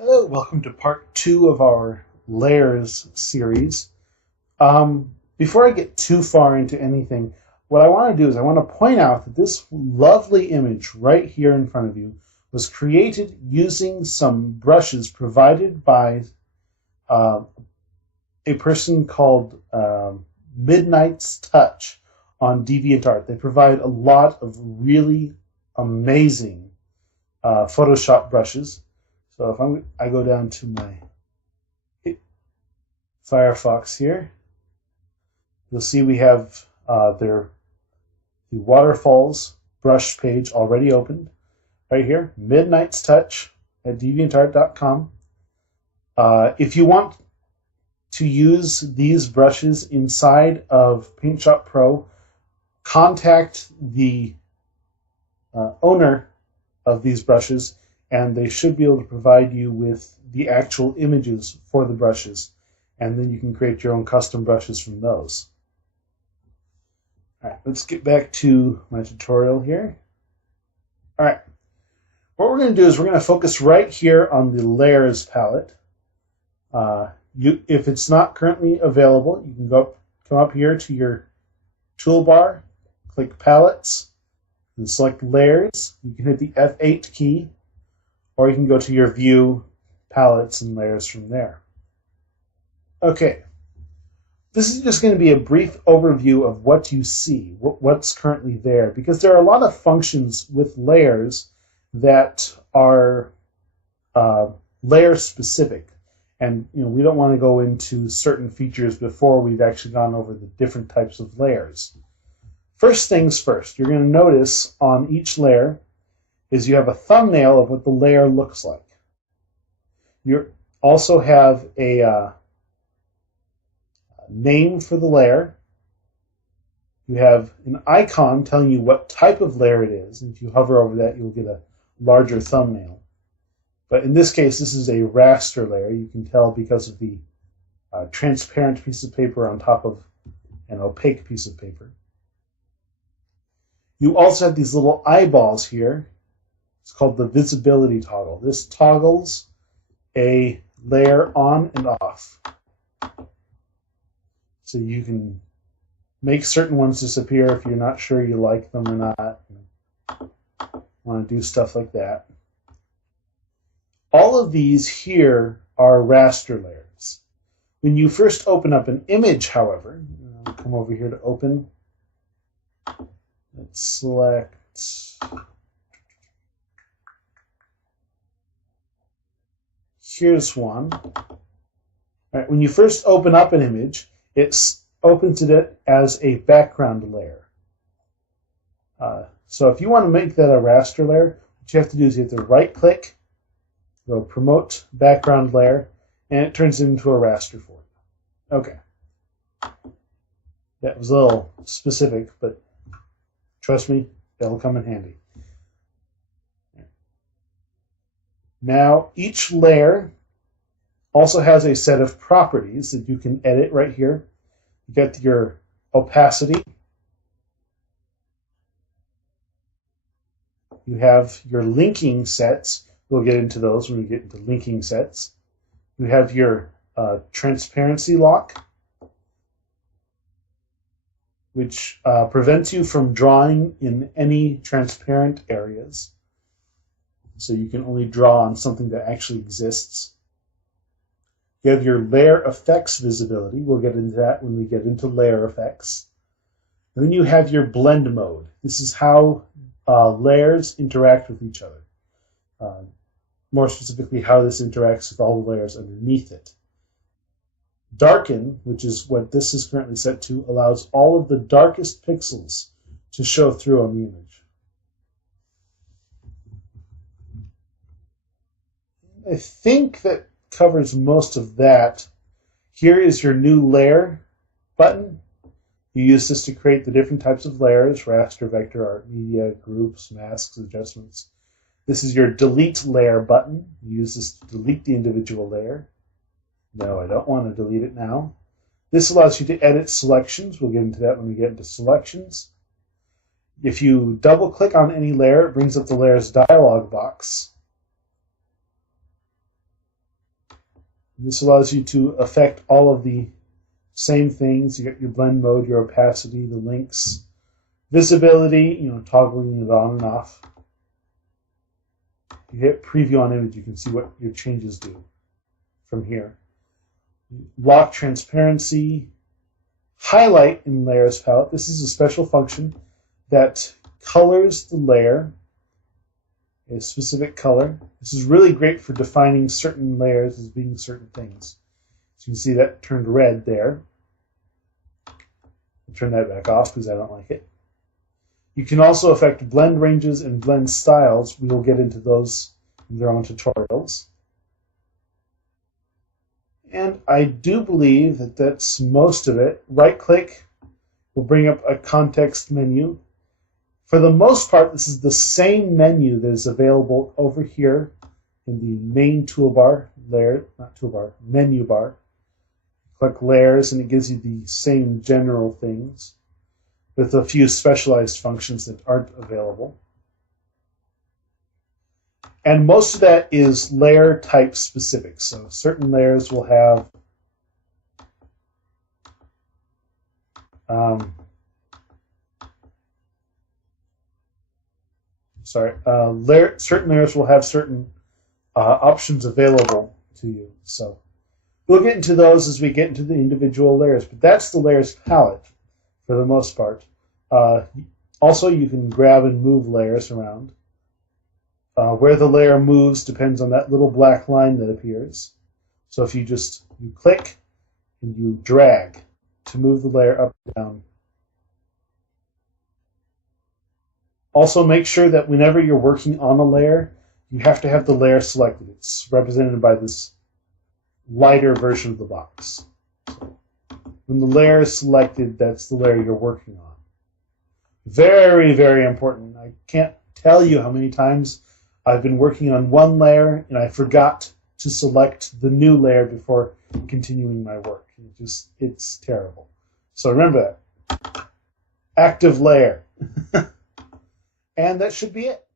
Hello, welcome to part two of our layers series. Before I get too far into anything, what I want to do is I want to point out that this lovely image right here in front of you was created using some brushes provided by uh, a person called Midnight's Touch on DeviantArt. They provide a lot of really amazing Photoshop brushes. So if I go down to my Firefox here, you'll see we have the waterfalls brush page already opened right here, Midnight's Touch at deviantart.com. If you want to use these brushes inside of PaintShop Pro, contact the owner of these brushes, and they should be able to provide you with the actual images for the brushes, and then you can create your own custom brushes from those. All right, let's get back to my tutorial here. All right, what we're going to do is we're going to focus right here on the layers palette. If it's not currently available, you can come up here to your toolbar, click palettes, and select layers. You can hit the F8 key, or you can go to your view, palettes, and layers from there. Okay, this is just going to be a brief overview of what you see, what's currently there, because there are a lot of functions with layers that are layer specific, and we don't want to go into certain features before we've actually gone over the different types of layers. First things first, you're going to notice on each layer is you have a thumbnail of what the layer looks like. You also have a name for the layer. You have an icon telling you what type of layer it is. And if you hover over that, you'll get a larger thumbnail. But in this case, this is a raster layer. You can tell because of the transparent piece of paper on top of an opaque piece of paper. You also have these little eyeballs here. It's called the visibility toggle. This toggles a layer on and off. So you can make certain ones disappear if you're not sure you like them or not. Want to do stuff like that. All of these here are raster layers. When you first open up an image, however, I'll come over here to open. Let's select here's one. All right, when you first open up an image, it opens it as a background layer. So if you want to make that a raster layer, what you have to do is you have to right-click, go Promote Background Layer, and it turns it into a raster for you. Okay. That was a little specific, but trust me, that'll come in handy. Now, each layer also has a set of properties that you can edit right here. You get your opacity. You have your linking sets. We'll get into those when we get into linking sets. You have your transparency lock, which prevents you from drawing in any transparent areas. So you can only draw on something that actually exists. You have your layer effects visibility. We'll get into that when we get into layer effects. And then you have your blend mode. This is how layers interact with each other. More specifically, how this interacts with all the layers underneath it. Darken, which is what this is currently set to, allows all of the darkest pixels to show through on the image. I think that covers most of that. Here is your new layer button. You use this to create the different types of layers: raster, vector, art, media, groups, masks, adjustments. This is your delete layer button. You use this to delete the individual layer. No, I don't want to delete it now. This allows you to edit selections. We'll get into that when we get into selections. If you double click on any layer, it brings up the layers dialog box. This allows you to affect all of the same things. You got your blend mode, your opacity, the links, visibility, toggling it on and off. You hit preview on image, you can see what your changes do from here. Lock transparency, highlight in layers palette. This is a special function that colors the layer a specific color. This is really great for defining certain layers as being certain things. So you can see that turned red there. I'll turn that back off because I don't like it. You can also affect blend ranges and blend styles. We will get into those in their own tutorials. And I do believe that that's most of it. Right-click will bring up a context menu. For the most part, this is the same menu that is available over here in the main toolbar, menu bar. Click layers and it gives you the same general things with a few specialized functions that aren't available. And most of that is layer type specific. So certain layers will have certain layers will have certain options available to you. So we'll get into those as we get into the individual layers, but that's the layers palette for the most part. Also, you can grab and move layers around. Where the layer moves depends on that little black line that appears. So if you click and you drag to move the layer up and down. Also, make sure that whenever you're working on a layer, you have to have the layer selected. It's represented by this lighter version of the box. So when the layer is selected, that's the layer you're working on. Very, very important. I can't tell you how many times I've been working on one layer and I forgot to select the new layer before continuing my work. It's terrible. So remember that. Active layer. And that should be it.